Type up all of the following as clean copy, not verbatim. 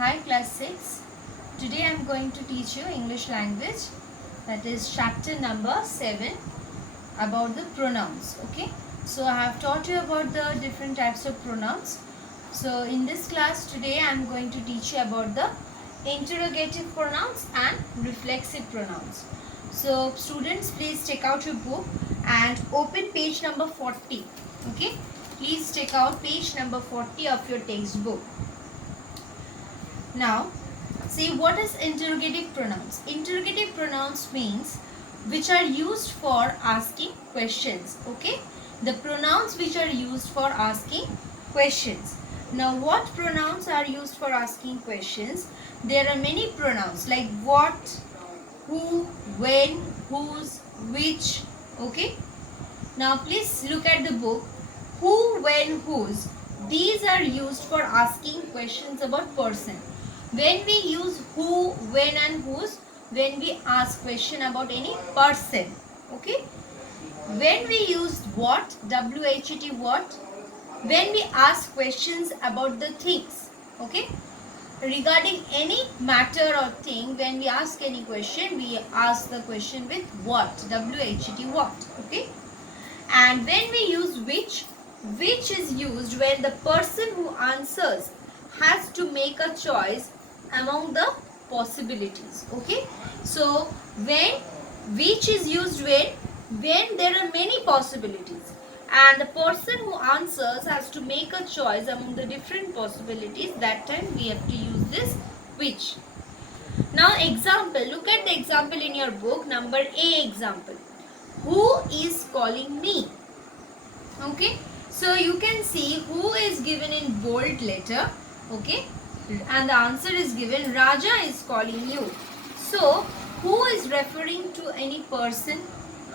Hi class 6. Today I am going to teach you English language, that is chapter number 7 about the pronouns. Okay, so I have taught you about the different types of pronouns. So in this class today I am going to teach you about the interrogative pronouns and reflexive pronouns. So students, please take out your book and open page number 40. Okay, please take out page number 40 of your textbook. Now, see what is interrogative pronouns. Interrogative pronouns means which are used for asking questions. Okay, the pronouns which are used for asking questions. Now, what pronouns are used for asking questions? There are many pronouns like what, who, when, whose, which. Okay. Now, please look at the book. Who, when, whose. These are used for asking questions about person. When we use who, when and whose, when we ask question about any person. Okay. When we use what, W-H-A-T, what, when we ask questions about the things. Okay. Regarding any matter or thing, when we ask any question, we ask the question with what, W-H-A-T, what. Okay. And when we use which is used when the person who answers has to make a choice among the possibilities. Okay, so when which is used when there are many possibilities and the person who answers has to make a choice among the different possibilities, that time we have to use this which. Now example, look at the example in your book, number A example. Who is calling me? Okay, so you can see who is given in bold letter. Okay, and the answer is given, Raja is calling you. So who is referring to any person?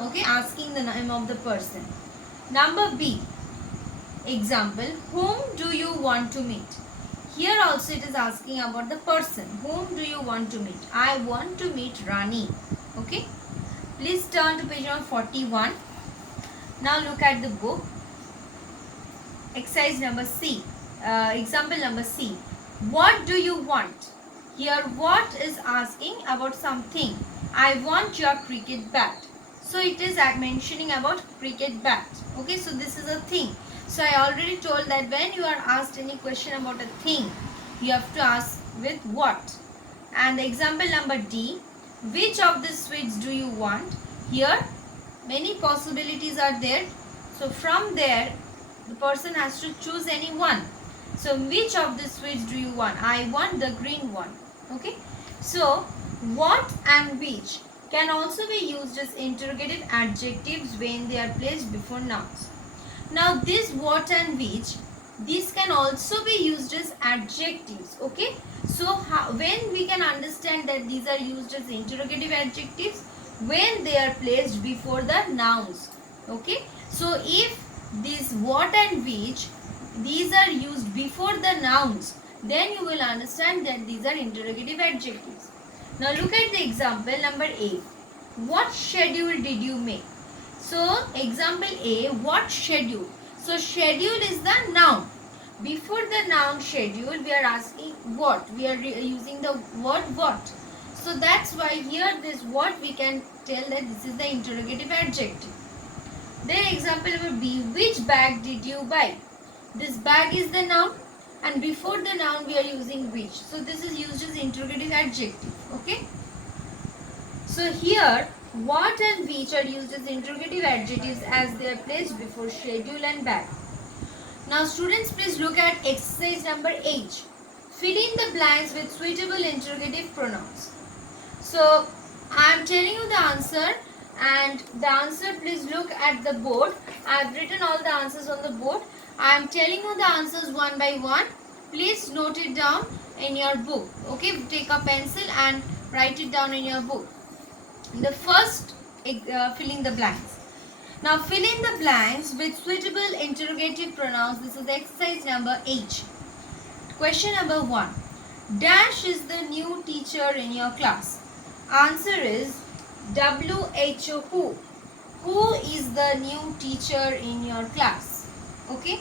Okay, asking the name of the person. Number B example, whom do you want to meet? Here also it is asking about the person. Whom do you want to meet? I want to meet Rani. Okay, please turn to page number 41. Now look at the book. Exercise number C. Example number C. What do you want? Here what is asking about something. I want your cricket bat. So it is mentioning about cricket bat. Okay, so this is a thing. So I already told that when you are asked any question about a thing, you have to ask with what. And the example number D. Which of the sweets do you want? Here many possibilities are there. So from there the person has to choose any one. So which of the sweets do you want? I want the green one. Okay. So what and which can also be used as interrogative adjectives when they are placed before nouns. Now this what and which, these can also be used as adjectives. Okay. So when we can understand that these are used as interrogative adjectives, when they are placed before the nouns. Okay. So if these what and which, these are used before the nouns, then you will understand that these are interrogative adjectives. Now look at the example number A. What schedule did you make? So example A, what schedule? So schedule is the noun. Before the noun schedule, we are asking what. We are using the word what. So that's why here this what we can tell that this is the interrogative adjective. Then example number B, which bag did you buy? This bag is the noun and before the noun we are using which. So this is used as interrogative adjective. Okay. So here what and which are used as interrogative adjectives as they are placed before schedule and bag. Now students, please look at exercise number H. Fill in the blanks with suitable interrogative pronouns. So I am telling you the answer. And the answer, please look at the board. I have written all the answers on the board. I am telling you the answers one by one. Please note it down in your book. Okay, take a pencil and write it down in your book. The first, fill in the blanks. Now fill in the blanks with suitable interrogative pronouns. This is exercise number H. Question number 1. Dash is the new teacher in your class. Answer is WHO. Who is the new teacher in your class? Okay.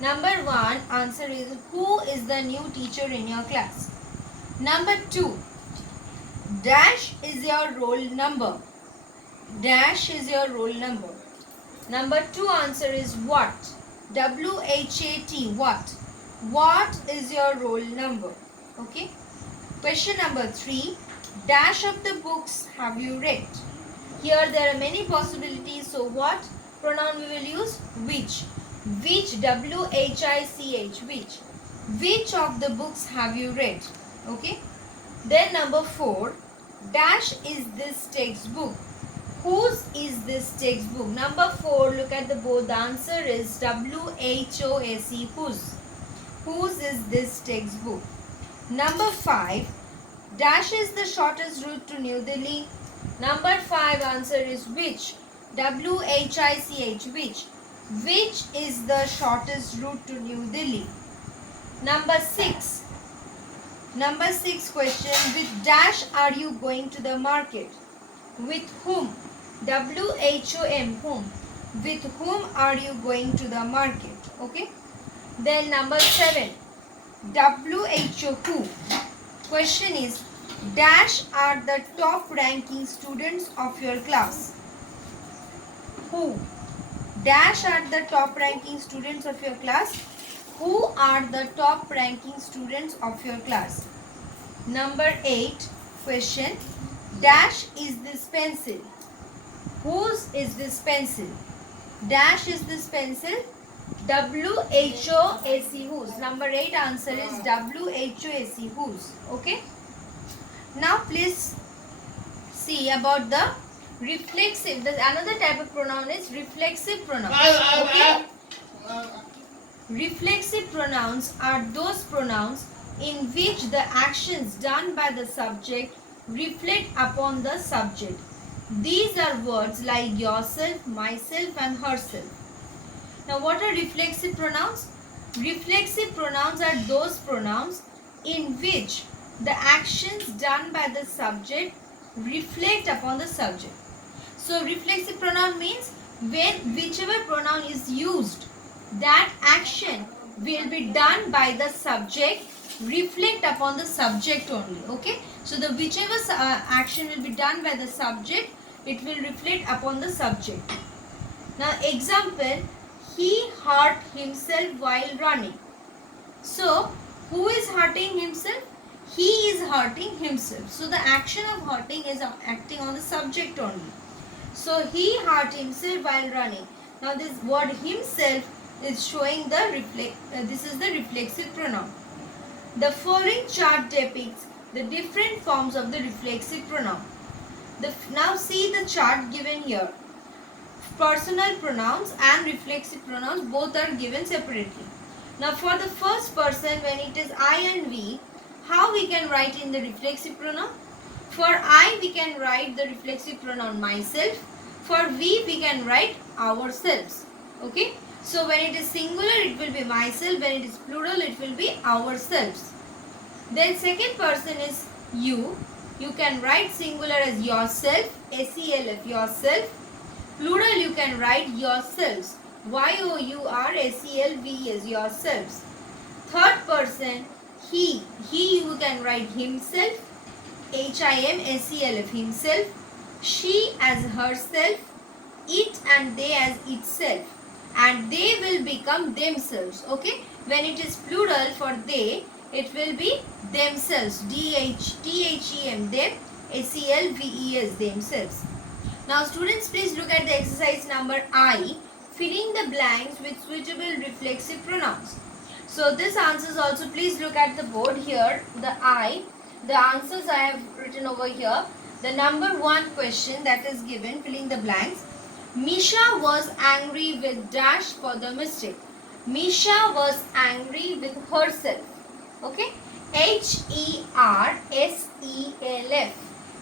Number 1, answer is who is the new teacher in your class. Number 2. Dash is your roll number. Dash is your roll number. Number 2 answer is what? W-H-A-T, what? What is your roll number? Okay. Question number 3. Dash of the books have you read? Here there are many possibilities. So what pronoun we will use? Which. Which, W-H-I-C-H, which. Which of the books have you read? Okay. Then number 4. Dash is this textbook. Whose is this textbook? Number 4, look at the board. The answer is W-H-O-S-E, whose. Whose is this textbook? Number 5. Dash is the shortest route to New Delhi. Number 5 answer is which. W-H-I-C-H, which. Which is the shortest route to New Delhi? Number 6. Number 6 question. With dash are you going to the market? With whom? W-H-O-M, whom. With whom are you going to the market? Okay. Then number 7. W-H-O, who. Question is, dash are the top ranking students of your class. Who? Dash are the top ranking students of your class. Who are the top ranking students of your class? Number 8 question. Dash is this pencil. Whose is this pencil? Dash is this pencil. W-H-O-S-E, whose. Number 8 answer is W-H-O-S-E, whose. Okay. Now please see about the reflexive. Another type of pronoun is reflexive pronoun. Okay. Reflexive pronouns are those pronouns in which the actions done by the subject reflect upon the subject. These are words like yourself, myself and herself. Now what are reflexive pronouns? Reflexive pronouns are those pronouns in which the actions done by the subject reflect upon the subject. So reflexive pronoun means when whichever pronoun is used, that action will be done by the subject reflect upon the subject only. Okay. So the whichever action will be done by the subject, it will reflect upon the subject. Now example, he hurt himself while running. So who is hurting himself? He is hurting himself. So the action of hurting is acting on the subject only. So he hurt himself while running. Now this word himself is showing the this is the reflexive pronoun. The following chart depicts the different forms of the reflexive pronoun. Now see the chart given here. Personal pronouns and reflexive pronouns both are given separately. Now for the first person, when it is I and we, how we can write in the reflexive pronoun? For I we can write the reflexive pronoun myself. For we can write ourselves. Okay. So when it is singular, it will be myself. When it is plural, it will be ourselves. Then second person is you. You can write singular as yourself, S-E-L-F, yourself. Plural you can write yourselves, Y-O-U-R-S-E-L-V-E-S, yourselves. Third person, he. He you can write himself, H-I-M-S-E-L-F, himself. She as herself, it and they as itself. And they will become themselves. Okay. When it is plural for they, it will be themselves. D-H-T-H-E-M, them. S-E-L-V-E-S, themselves. Now students, please look at the exercise number I. Filling the blanks with suitable reflexive pronouns. So this answers also, please look at the board here. The I. The answers I have written over here. The number 1 question that is given, filling the blanks. Misha was angry with dash for the mistake. Misha was angry with herself. Okay. H-E-R-S-E-L-F.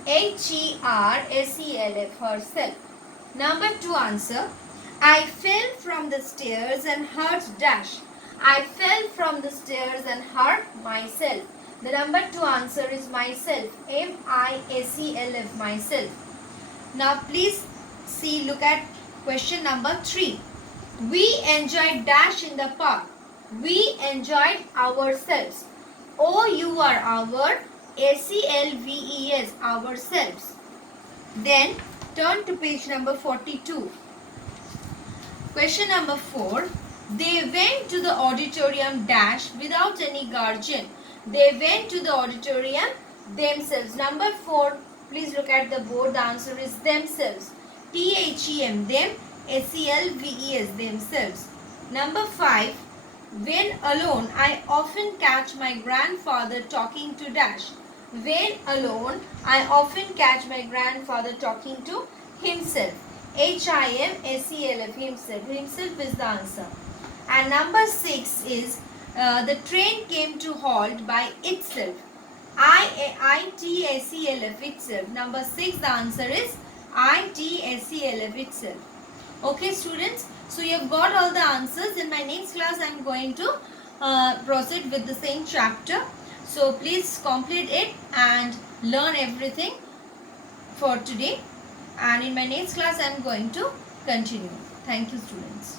H-E-R-S-E-L-F, herself. Number 2 answer. I fell from the stairs and hurt dash. I fell from the stairs and hurt myself. The number 2 answer is myself. M-I-S-E-L-F, myself. Now please see, look at question number 3. We enjoyed dash in the park. We enjoyed ourselves. O, you are our. ACLVES, ourselves. Then turn to page number 42. Question number 4. They went to the auditorium dash without any guardian. They went to the auditorium themselves. Number 4. Please look at the board. The answer is themselves. THEM, them. SELVES, themselves. Number 5. When alone, I often catch my grandfather talking to dash. When alone, I often catch my grandfather talking to himself. HIMSELF, himself. Himself is the answer. And number 6 is the train came to halt by itself. ITSELF, itself. Number 6, the answer is ITSELF, itself. Okay, students. So you have got all the answers. In my next class, I am going to proceed with the same chapter. So please complete it and learn everything for today. And in my next class, I am going to continue. Thank you, students.